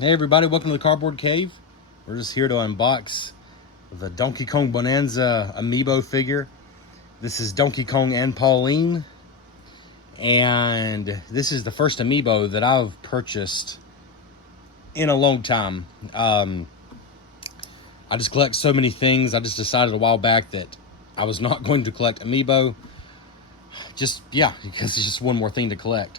Hey everybody, welcome to the Cardboard Cave. We're just here to unbox the Donkey Kong Bonanza Amiibo figure. This is Donkey Kong and Pauline, and this is the first Amiibo that I've purchased in a long time. I just collect so many things. I just decided a while back that I was not going to collect Amiibo. Because it's just one more thing to collect.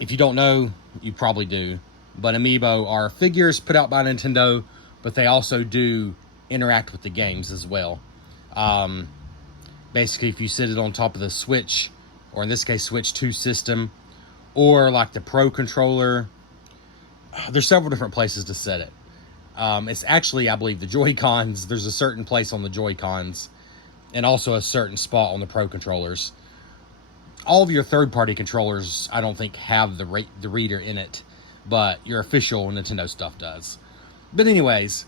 If you don't know, you probably do. But Amiibo are figures put out by Nintendo, but they also do interact with the games as well. Basically, if you sit it on top of the Switch, or in this case, Switch 2 system, or like the Pro controller, there's several different places to set it. It's actually, I believe, the Joy-Cons. There's a certain place on the Joy-Cons, and also a certain spot on the Pro controllers. All of your third-party controllers, I don't think, have the reader in it, but your official Nintendo stuff does. But anyways,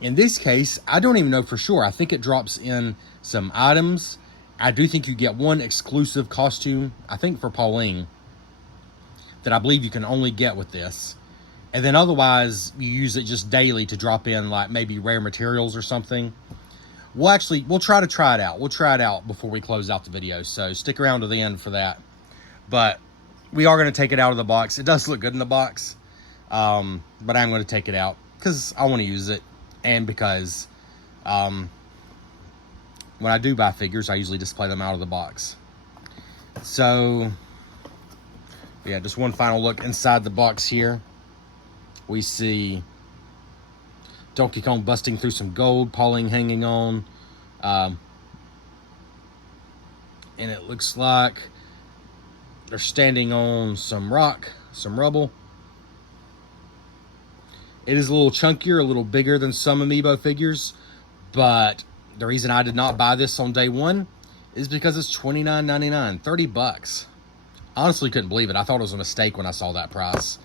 in this case, I don't even know for sure. I think it drops in some items. I do think you get one exclusive costume, I think for Pauline, that I believe you can only get with this. And then otherwise, you use it just daily to drop in, like, maybe rare materials or something. We'll try it out. We'll try it out before we close out the video, so stick around to the end for that. But we are going to take it out of the box. It does look good in the box, but I'm going to take it out because I want to use it, and because when I do buy figures, I usually display them out of the box. So, yeah, just one final look inside the box here. We see Donkey Kong busting through some gold, Pauline hanging on. And it looks like they're standing on some rock, some rubble. It is a little chunkier, a little bigger than some Amiibo figures, but the reason I did not buy this on day one is because it's $29.99, $30. Honestly, couldn't believe it. I thought it was a mistake when I saw that price.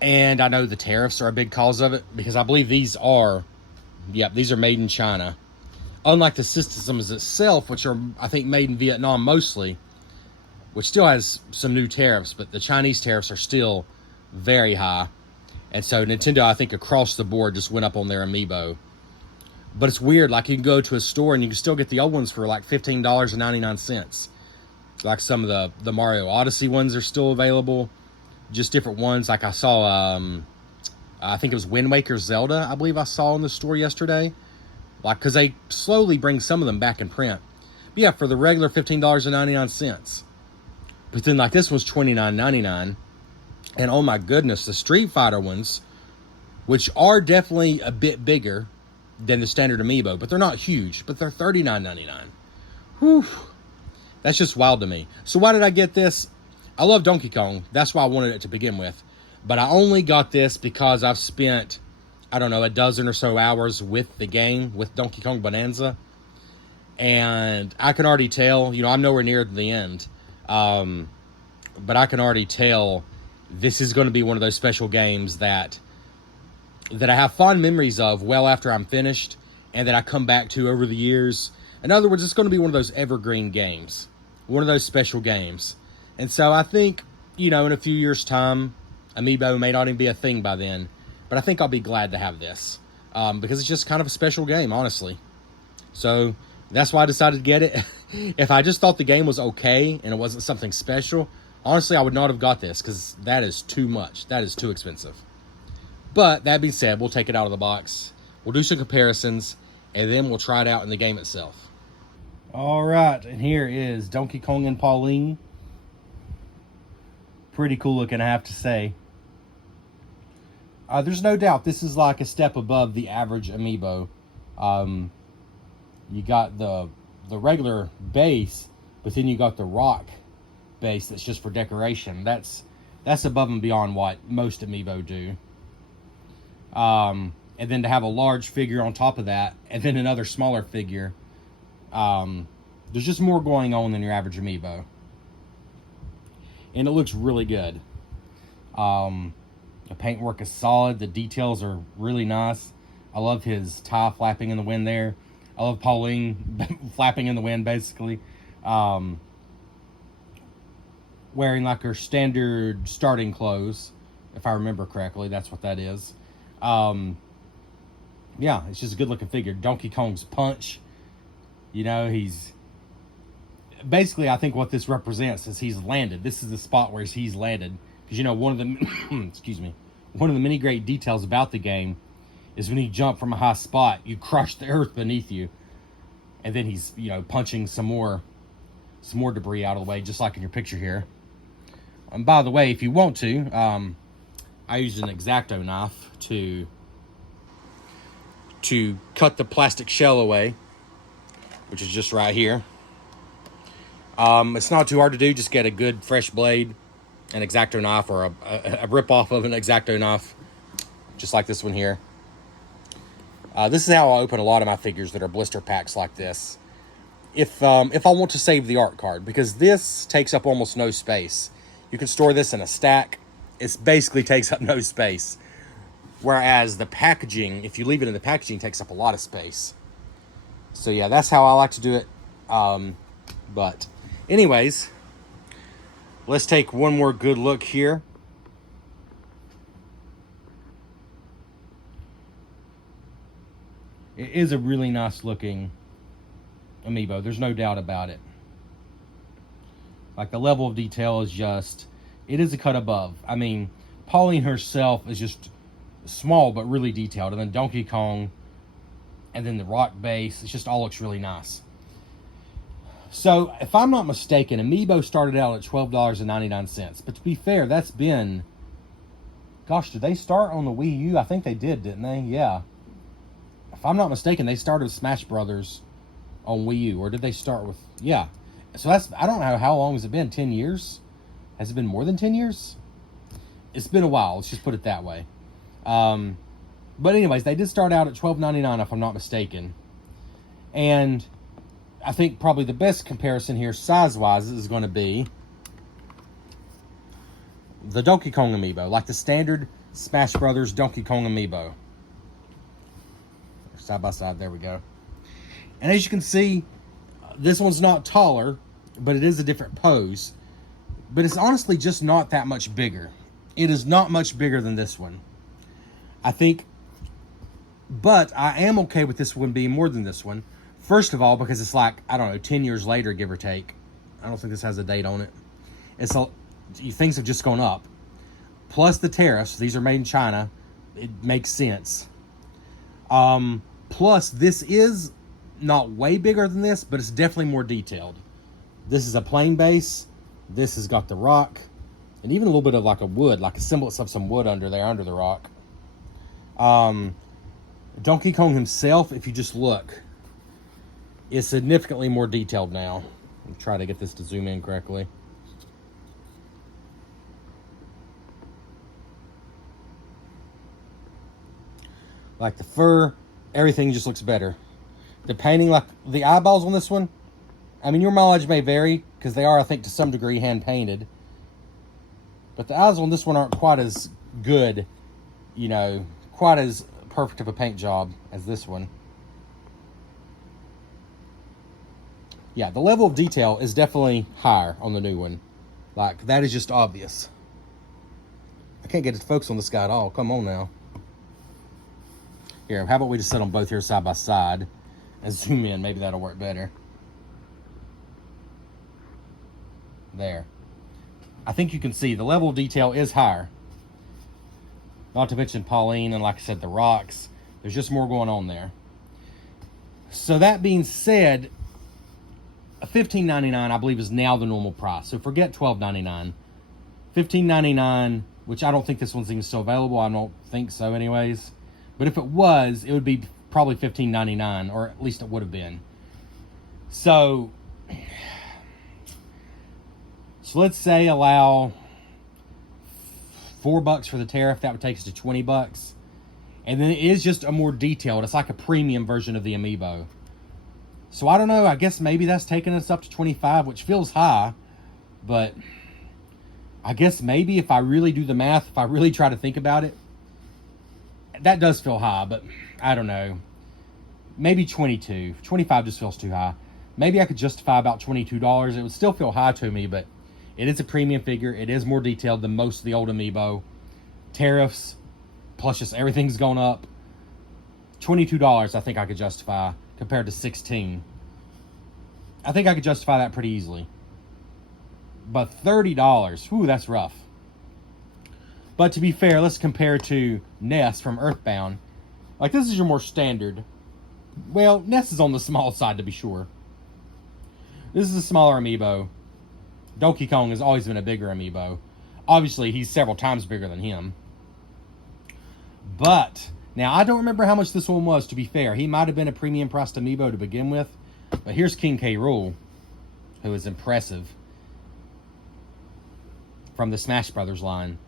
And I know the tariffs are a big cause of it, because I believe these are made in China. Unlike the systems itself, which are, I think, made in Vietnam mostly, which still has some new tariffs, but the Chinese tariffs are still very high. And so Nintendo, I think, across the board just went up on their Amiibo. But it's weird, like, you can go to a store and you can still get the old ones for like $15.99. Like some of the Mario Odyssey ones are still available. Just different ones. Like I saw, I think it was Wind Waker Zelda, I believe I saw in the store yesterday. Like, because they slowly bring some of them back in print. But yeah, for the regular $15.99. But then, like, this was $29.99. And oh my goodness, the Street Fighter ones, which are definitely a bit bigger than the standard Amiibo, but they're not huge, but they're $39.99. Whew. That's just wild to me. So why did I get this? I love Donkey Kong. That's why I wanted it to begin with. But I only got this because I've spent, I don't know, a dozen or so hours with the game, with Donkey Kong Bonanza. And I can already tell, I'm nowhere near the end. But I can already tell this is going to be one of those special games that I have fond memories of well after I'm finished, and that I come back to over the years. In other words, it's going to be one of those evergreen games. One of those special games. And so I think, in a few years' time, Amiibo may not even be a thing by then. But I think I'll be glad to have this. Because it's just kind of a special game, honestly. So that's why I decided to get it. If I just thought the game was okay and it wasn't something special, honestly, I would not have got this. Because that is too much. That is too expensive. But that being said, we'll take it out of the box. We'll do some comparisons. And then we'll try it out in the game itself. Alright, and here is Donkey Kong and Pauline. Pretty cool looking, I have to say. There's no doubt this is like a step above the average Amiibo. You got the regular base, but then you got the rock base that's just for decoration. That's above and beyond what most Amiibo do. And then to have a large figure on top of that, and then another smaller figure, there's just more going on than your average Amiibo. And it looks really good. The paintwork is solid. The details are really nice. I love his tie flapping in the wind there. I love Pauline flapping in the wind, basically. wearing like her standard starting clothes, if I remember correctly. That's what that is. Yeah, it's just a good looking figure. Donkey Kong's punch. You know, he's basically, I think what this represents is he's landed. This is the spot where he's landed. Because, you know, one of the excuse me, one of the many great details about the game is when you jump from a high spot, you crush the earth beneath you, and then he's, you know, punching some more debris out of the way, just like in your picture here. And by the way, if you want to, I used an X-Acto knife to cut the plastic shell away, which is just right here. It's not too hard to do. Just get a good fresh blade, an X-Acto knife, or a rip-off of an X-Acto knife, just like this one here. This is how I open a lot of my figures that are blister packs like this. If I want to save the art card, because this takes up almost no space. You can store this in a stack. It basically takes up no space. Whereas the packaging, if you leave it in the packaging, takes up a lot of space. So yeah, that's how I like to do it. But anyways, let's take one more good look here. It is a really nice looking Amiibo. There's no doubt about it. Like, the level of detail is just, it is a cut above. I mean, Pauline herself is just small but really detailed. And then Donkey Kong, and then the rock base, it just all looks really nice. So, if I'm not mistaken, Amiibo started out at $12.99. But to be fair, that's been... Gosh, did they start on the Wii U? I think they didn't they? Yeah. If I'm not mistaken, they started with Smash Brothers on Wii U. Or did they start with... Yeah. So that's... I don't know how long has it been. 10 years? Has it been more than 10 years? It's been a while. Let's just put it that way. But anyways, they did start out at $12.99 if I'm not mistaken. And I think probably the best comparison here, size-wise, is going to be the Donkey Kong Amiibo. Like the standard Smash Brothers Donkey Kong Amiibo. Side by side, there we go. And as you can see, this one's not taller, but it is a different pose. But it's honestly just not that much bigger. It is not much bigger than this one, I think. But I am okay with this one being more than this one. First of all, because it's like, I don't know, 10 years later, give or take. I don't think this has a date on it. Things have just gone up. Plus the tariffs. These are made in China. It makes sense. Plus, this is not way bigger than this, but it's definitely more detailed. This is a plain base. This has got the rock. And even a little bit of like a wood, like a semblance of some wood under there, under the rock. Donkey Kong himself, if you just look, is significantly more detailed now. I'll try to get this to zoom in correctly. Like the fur, everything just looks better. The painting, like the eyeballs on this one, I mean, your mileage may vary, because they are, I think, to some degree hand-painted. But the eyes on this one aren't quite as good, you know, quite as perfect of a paint job as this one. Yeah, the level of detail is definitely higher on the new one. Like, that is just obvious. I can't get it to focus on this guy at all. Come on now. Here, how about we just set them both here side by side and zoom in? Maybe that'll work better. There. I think you can see the level of detail is higher. Not to mention Pauline and, like I said, the rocks. There's just more going on there. So that being said, $15.99 I believe is now the normal price. So forget $12.99. $15.99, which I don't think this one's even still available. I don't think so anyways. But if it was, it would be probably $15.99, or at least it would have been. So let's say allow $4 for the tariff. That would take us to $20. And then it is just a more detailed. It's like a premium version of the Amiibo. So I don't know. I guess maybe that's taking us up to $25, which feels high. But I guess maybe if I really do the math, if I really try to think about it, that does feel high, but I don't know. Maybe 22. 25 just feels too high. Maybe I could justify about $22. It would still feel high to me, but It is a premium figure. It is more detailed than most of the old Amiibo. Tariffs, plus just everything's gone up. $22 I think I could justify compared to $16. I think I could justify that pretty easily. But $30, whew, that's rough. But to be fair, let's compare to Ness from Earthbound. Like, this is your more standard. Well, Ness is on the small side, to be sure. This is a smaller Amiibo. Donkey Kong has always been a bigger Amiibo. Obviously, he's several times bigger than him. But, now, I don't remember how much this one was, to be fair. He might have been a premium priced Amiibo to begin with. But here's King K. Rool, who is impressive, from the Smash Brothers line.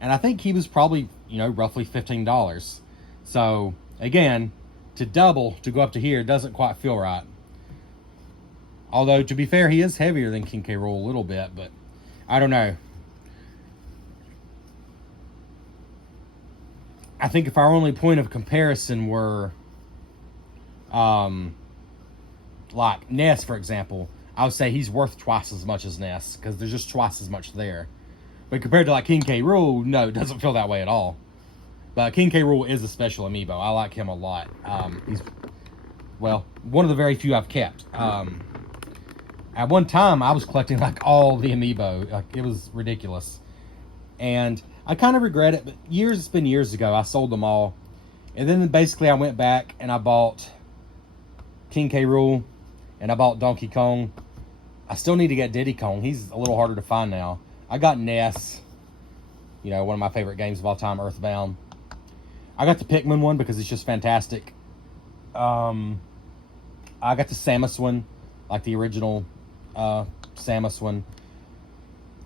And I think he was probably, you know, roughly $15. So, again, to double, to go up to here, doesn't quite feel right. Although, to be fair, he is heavier than King K. Rool a little bit, but I don't know. I think if our only point of comparison were, like Ness, for example, I would say he's worth twice as much as Ness, because there's just twice as much there. But compared to like King K. Rool, no, it doesn't feel that way at all. But King K. Rool is a special Amiibo. I like him a lot. He's, well, one of the very few I've kept. At one time, I was collecting like all the Amiibo. Like, it was ridiculous. And I kind of regret it, but it's been years ago. I sold them all. And then basically I went back and I bought King K. Rool and I bought Donkey Kong. I still need to get Diddy Kong. He's a little harder to find now. I got Ness, you know, one of my favorite games of all time, Earthbound. I got the Pikmin one because it's just fantastic. I got the Samus one, like the original Samus one.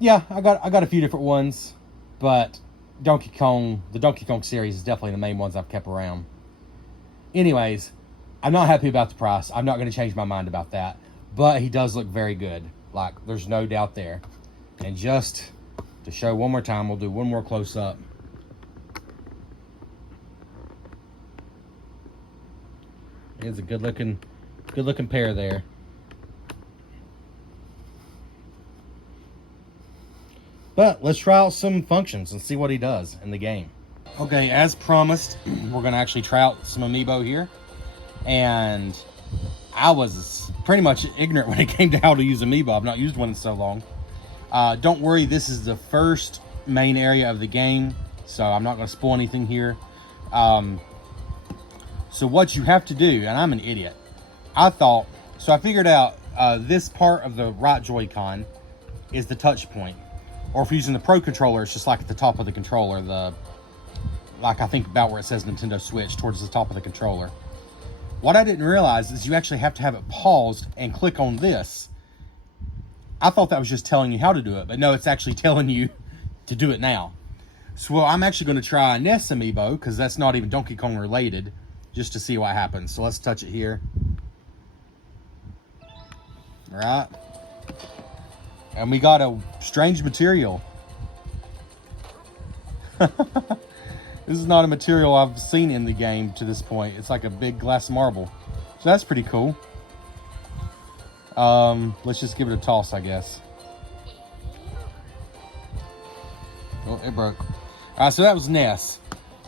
Yeah, I got a few different ones, but Donkey Kong, the Donkey Kong series is definitely the main ones I've kept around. Anyways, I'm not happy about the price. I'm not going to change my mind about that, but he does look very good. Like, there's no doubt there. And just to show one more time, we'll do one more close-up. It's a good-looking pair there. But let's try out some functions and see what he does in the game. Okay, as promised, we're going to actually try out some Amiibo here. And I was pretty much ignorant when it came to how to use Amiibo. I've not used one in so long. Don't worry, this is the first main area of the game, so I'm not going to spoil anything here. So what you have to do, and I'm an idiot, I figured out this part of the right Joy-Con is the touch point. Or if you're using the Pro Controller, it's just like at the top of the controller, like I think about where it says Nintendo Switch, towards the top of the controller. What I didn't realize is you actually have to have it paused and click on this. I thought that was just telling you how to do it, but no, it's actually telling you to do it now. So well, I'm actually going to try Ness Amiibo, because that's not even Donkey Kong related, just to see what happens. So let's touch it here. All right. And we got a strange material. This is not a material I've seen in the game to this point. It's like a big glass marble. So that's pretty cool. Let's just give it a toss, I guess. Oh, it broke. All right, so that was Ness.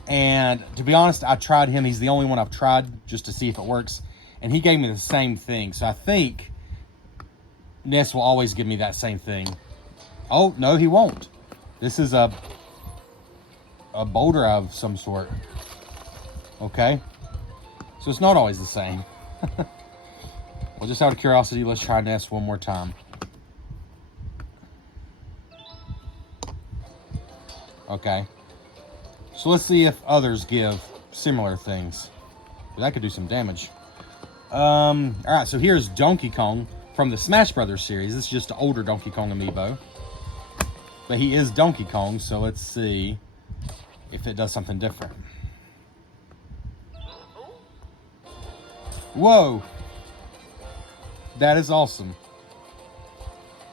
And to be honest, I tried him. He's the only one I've tried just to see if it works. And he gave me the same thing. So I think Ness will always give me that same thing. Oh, no, he won't. This is a boulder of some sort. Okay. So it's not always the same. Well, just out of curiosity, let's try Ness one more time. Okay. So let's see if others give similar things. That could do some damage. Alright, so here's Donkey Kong from the Smash Brothers series. This is just an older Donkey Kong Amiibo. But he is Donkey Kong, so let's see if it does something different. Whoa! That is awesome.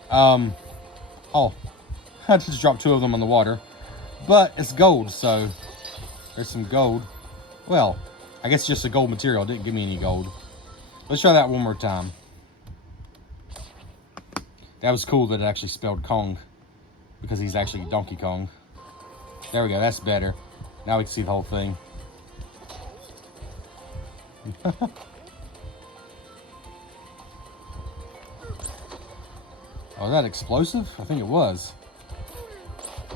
Oh, I just dropped two of them on the water. But it's gold, so there's some gold. Well, I guess just a gold material. It didn't give me any gold. Let's try that one more time. That was cool that it actually spelled Kong, because he's actually Donkey Kong. There we go, that's better. Now we can see the whole thing. Oh, is that explosive? I think it was.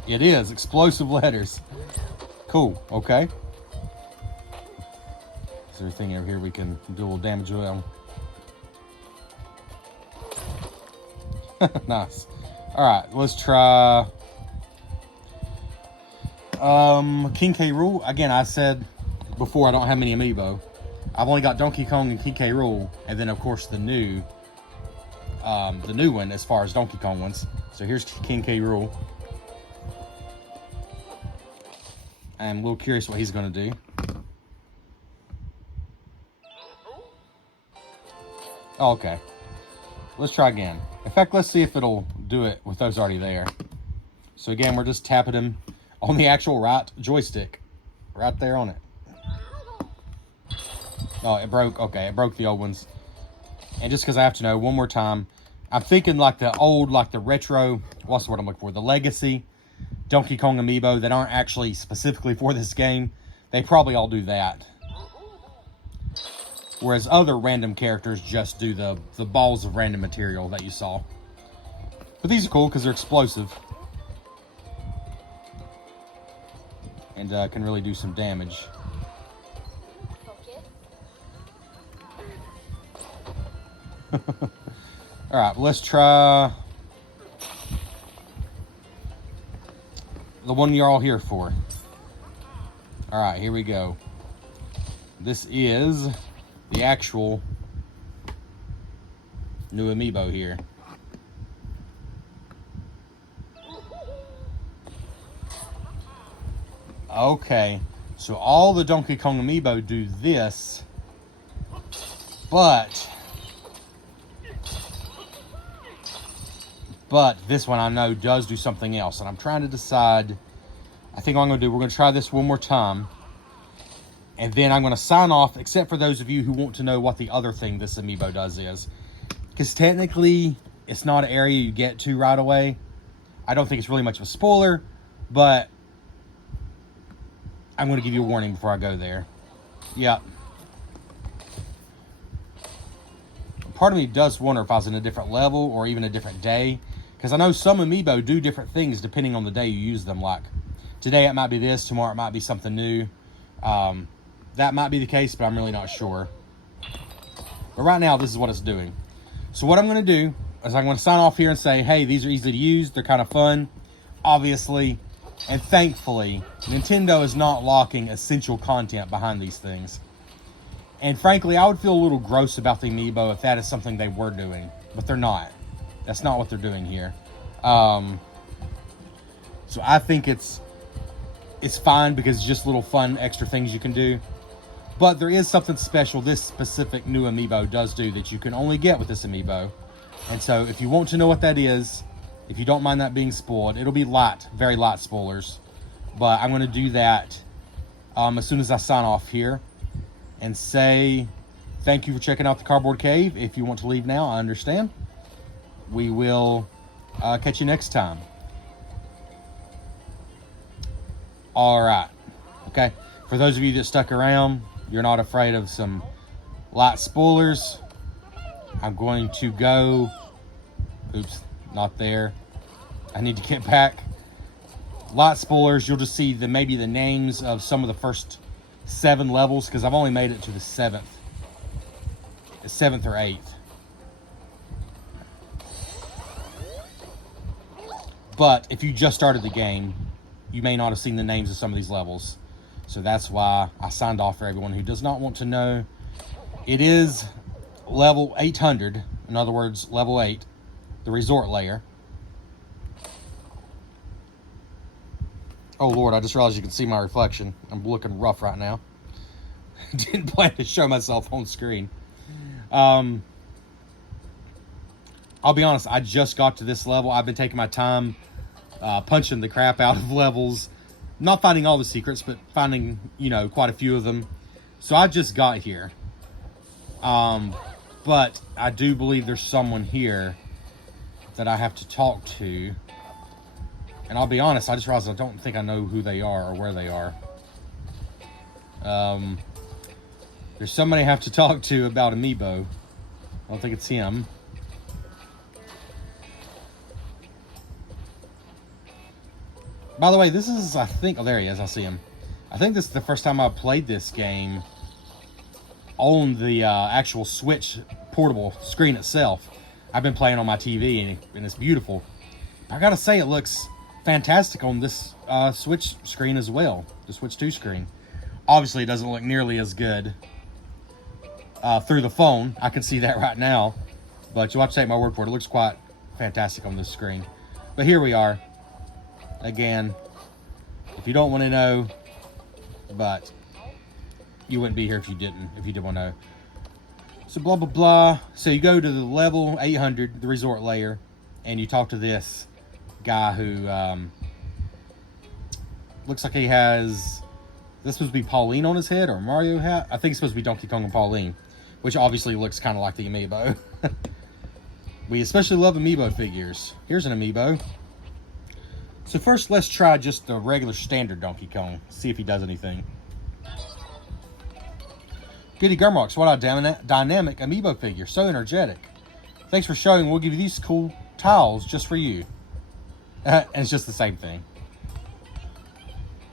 It is, explosive letters. Cool, okay. Is there anything over here we can do a little damage with them? Nice. Alright, let's try King K. Rool. Again, I said before I don't have many Amiibo. I've only got Donkey Kong and King K. Rool, and then of course the new one as far as Donkey Kong ones. So here's King K. Rool. I'm a little curious what he's going to do. Oh, okay. Let's try again. In fact, let's see if it'll do it with those already there. So again, we're just tapping him on the actual right joystick. Right there on it. Oh, it broke. Okay, it broke the old ones. And just because I have to know one more time, I'm thinking like the old, like the retro, what's the word I'm looking for? The legacy Donkey Kong Amiibo that aren't actually specifically for this game. They probably all do that. Whereas other random characters just do the balls of random material that you saw. But these are cool because they're explosive. And can really do some damage. Alright, let's try the one you're all here for. Alright, here we go. This is the actual new Amiibo here. Okay, so all the Donkey Kong Amiibo do this, but this one I know does do something else, and I'm trying to decide. I think what I'm going to do, we're going to try this one more time, and then I'm going to sign off, except for those of you who want to know what the other thing this Amiibo does is. Because technically, it's not an area you get to right away. I don't think it's really much of a spoiler, but I'm going to give you a warning before I go there. Yep. Part of me does wonder if I was in a different level or even a different day. Because I know some Amiibo do different things depending on the day you use them. Like, today it might be this, tomorrow it might be something new. That might be the case, but I'm really not sure. But right now, this is what it's doing. So what I'm going to do is I'm going to sign off here and say, hey, these are easy to use. They're kind of fun, obviously. And thankfully, Nintendo is not locking essential content behind these things. And frankly, I would feel a little gross about the Amiibo if that is something they were doing. But they're not. That's not what they're doing here. So I think it's fine because it's just little fun extra things you can do. But there is something special this specific new Amiibo does do that you can only get with this Amiibo. And so if you want to know what that is, if you don't mind that being spoiled, it'll be light, very light spoilers. But I'm going to do that as soon as I sign off here and say thank you for checking out the Cardboard Cave. If you want to leave now, I understand. We will catch you next time. All right. Okay. For those of you that stuck around, you're not afraid of some light spoilers. I'm going to go. Oops, not there. I need to get back. Light spoilers. You'll just see maybe the names of some of the first 7 levels because I've only made it to the 7th. The 7th or 8th. But if you just started the game, you may not have seen the names of some of these levels. So that's why I signed off for everyone who does not want to know. It is level 800. In other words, level 8. The resort layer. Oh Lord, I just realized you can see my reflection. I'm looking rough right now. Didn't plan to show myself on screen. I'll be honest, I just got to this level. I've been taking my time punching the crap out of levels. Not finding all the secrets, but finding, quite a few of them. So I just got here. But I do believe there's someone here that I have to talk to. And I'll be honest, I just realized I don't think I know who they are or where they are. There's somebody I have to talk to about Amiibo. I don't think it's him. By the way, this is, I think, oh, there he is, I see him. I think this is the first time I've played this game on the actual Switch portable screen itself. I've been playing on my TV, and it's beautiful. I gotta say, it looks fantastic on this Switch screen as well, the Switch 2 screen. Obviously, it doesn't look nearly as good through the phone. I can see that right now, but you'll have to take my word for it. It looks quite fantastic on this screen. But here we are. Again, if you don't want to know, but you wouldn't be here if you didn't, if you did want to know. So blah, blah, blah. So you go to the level 800, the resort layer, and you talk to this guy who looks like he has, this supposed to be Pauline on his head or Mario hat? I think it's supposed to be Donkey Kong and Pauline, which obviously looks kind of like the Amiibo. We especially love Amiibo figures. Here's an Amiibo. So first, let's try just the regular standard Donkey Kong. See if he does anything. Goody Gumrocks, what a dynamic Amiibo figure. So energetic. Thanks for showing. We'll give you these cool tiles just for you. And it's just the same thing.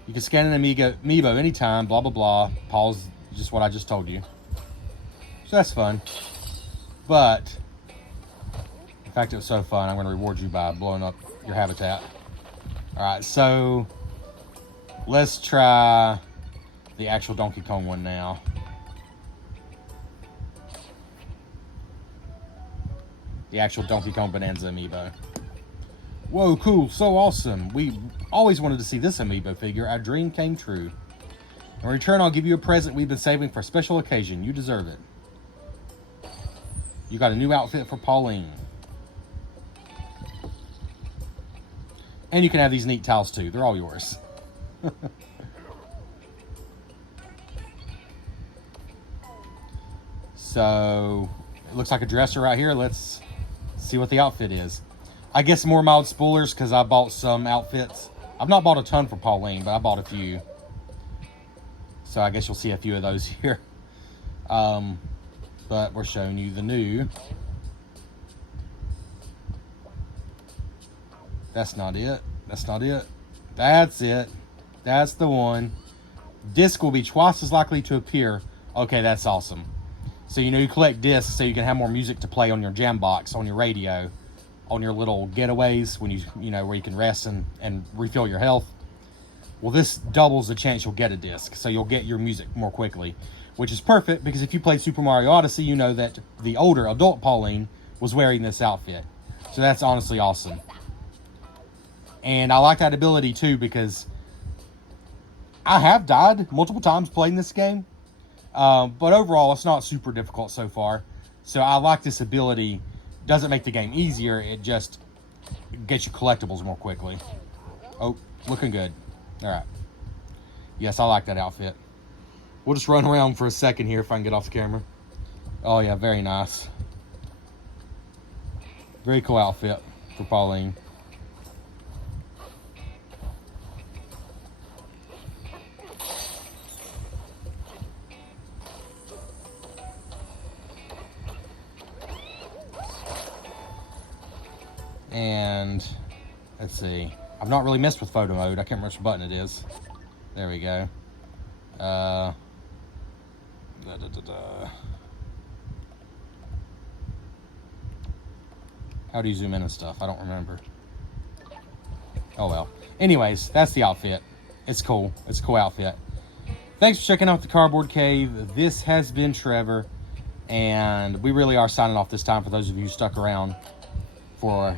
You can scan an Amiibo anytime, blah, blah, blah. Pause, just what I just told you. So that's fun. But, in fact, it was so fun, I'm going to reward you by blowing up your habitat. Alright, so let's try the actual Donkey Kong one now. The actual Donkey Kong Bananza Amiibo. Whoa, cool, so awesome. We always wanted to see this Amiibo figure. Our dream came true. In return, I'll give you a present we've been saving for a special occasion. You deserve it. You got a new outfit for Pauline. And you can have these neat tiles too. They're all yours. So, it looks like a dresser right here. Let's see what the outfit is. I guess more mild spoilers because I bought some outfits. I've not bought a ton for Pauline, but I bought a few. So I guess you'll see a few of those here. But we're showing you the new. That's not it. That's not it. That's it. That's the one. Disc will be twice as likely to appear. Okay, that's awesome. So, you know, you collect discs so you can have more music to play on your jam box, on your radio, on your little getaways when you know, where you can rest and refill your health. Well, this doubles the chance you'll get a disc, so you'll get your music more quickly, which is perfect because if you played Super Mario Odyssey, you know that the older adult Pauline was wearing this outfit. So that's honestly awesome. And I like that ability too because I have died multiple times playing this game. But overall, it's not super difficult so far. So I like this ability. Doesn't make the game easier. It just gets you collectibles more quickly. Oh, looking good. All right. Yes, I like that outfit. We'll just run around for a second here if I can get off the camera. Oh, yeah, very nice. Very cool outfit for Pauline. And let's see. I've not really messed with photo mode. I can't remember which button it is. There we go. How do you zoom in and stuff? I don't remember. Oh well. Anyways, that's the outfit. It's cool. It's a cool outfit. Thanks for checking out the Cardboard Cave. This has been Trevor. And we really are signing off this time for those of you who stuck around for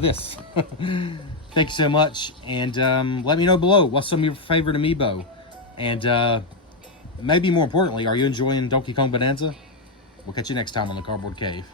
this. Thank you so much, and let me know below what's some of your favorite Amiibo, and maybe more importantly, are you enjoying Donkey Kong Bananza? We'll catch you next time on the Cardboard Cave.